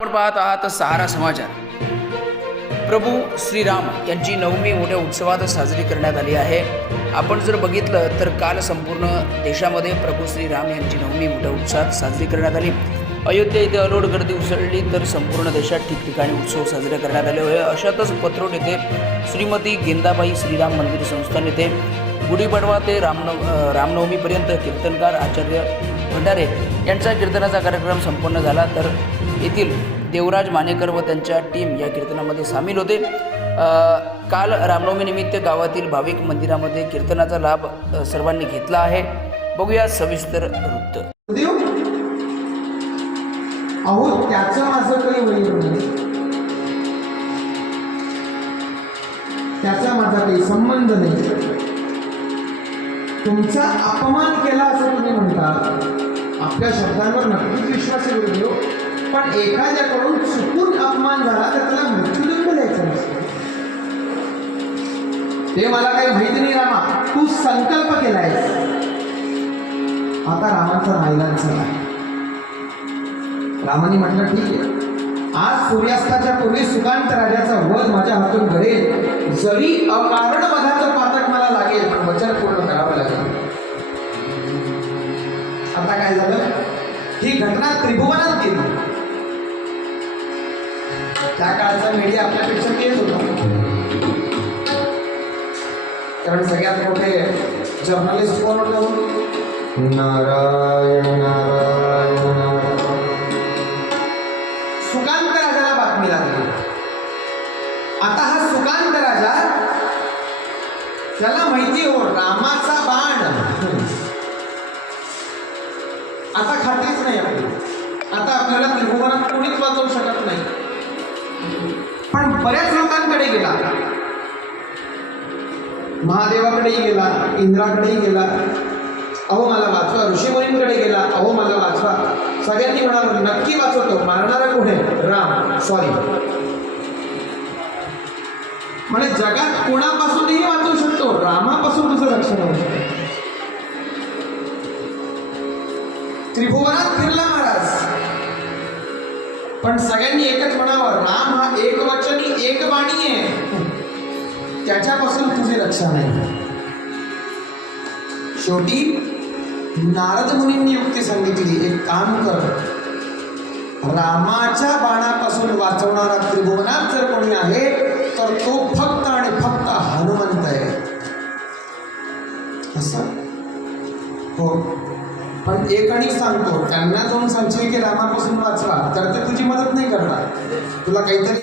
आपण पाहत आहात सहारा समाचार. प्रभू श्रीराम यांची नवमी मोठ्या उत्सवात साजरी करण्यात आली आहे. आपण जर बघितलं तर काल संपूर्ण देशामध्ये प्रभू श्रीराम यांची नवमी मोठ्या उत्साहात साजरी करण्यात आली. अयोध्या इथे अलोड गर्दी उसळली तर संपूर्ण देशात ठिकठिकाणी उत्सव साजरे करण्यात आले होते. अशातच पत्रोड येथे श्रीमती गेंदाबाई श्रीराम मंदिर संस्थान येथे गुढीपाडवा ते रामनव रामनवमीपर्यंत कीर्तनकार आचार्य भंडारे यांचा कीर्तनाचा कार्यक्रम संपन्न झाला तर येथील देवराज मानेकर व त्यांच्या टीम या कीर्तनामध्ये सामील होते. काल रामनवमीनिमित्त गावातील भाविक मंदिरामध्ये कीर्तनाचा लाभ सर्वांनी घेतला आहे. बघूया सविस्तर वृत्त. अहो त्याचं माझं काही वैर नाही त्याचा माझा काही संबंध नाही तुमचा अपमान केला असं तुम्ही म्हणता. आपल्या शब्दांवर नक्कीच विश्वास आहे हो. पण एखाद्याकडून चुकून अपमान झाला तर त्याला मृत्यूदंड द्यायचा नसतो. ते मला काही माहिती नाही रामा. तू संकल्प केलाय आता रामाचा राहिलाच झाला रामाने म्हटलं ठीक आहे. आज सूर्यास्ताच्या पूर्वी सुकांत राजाचा वध माझ्या हातून घडेल. जरी अकारण वधाचं आता काय झालं? ही घटना त्रिभुवनात गेली त्या काळचा मीडिया आपल्यापेक्षा तेच होता. कारण सगळ्यात मोठे जर्नलिस्ट कोण होतं? नारायण नारायण नारायण सुकांत राजाला बातमी लागली. आता हा सुकांत राजा त्याला माहिती हो रामाचा बाण. आता आपल्याला त्रिभुवनात कोणीच वाचवू शकत नाही. पण बऱ्याच लोकांकडे गेला. महादेवाकडेही गेला इंद्राकडेही गेला. अहो मला वाचवा. ऋषीमुनींकडे गेला. अहो मला वाचवा. सगळ्यांनी म्हणाल नक्की वाचवतो. मारणारा कोण आहे? राम. सॉरी म्हणजे जगात कोणापासूनही वाचवू शकतो? रामापासून तुझं रक्षण होऊ शकतं. त्रिभुवनात फिरला महाराज. पण सगळ्यांनी एकच म्हणावं राम हा एक वचनी एक वाणी आहे. त्याच्यापासून तुझी रक्षा नाही. शेवटी नारद मुनींनी युक्ती सांगितली एक काम कर. रामाच्या बाणापासून वाचवणारा त्रिभुवनात जर कोणी आहे तर तो फक्त आणि फक्त हनुमंत आहे. असं? हो. पण एक आणि सांगतो त्यांना जाऊन सांगशील की रामापासून वाचवा तर ते तुझी मदत नाही करणार. तुला काहीतरी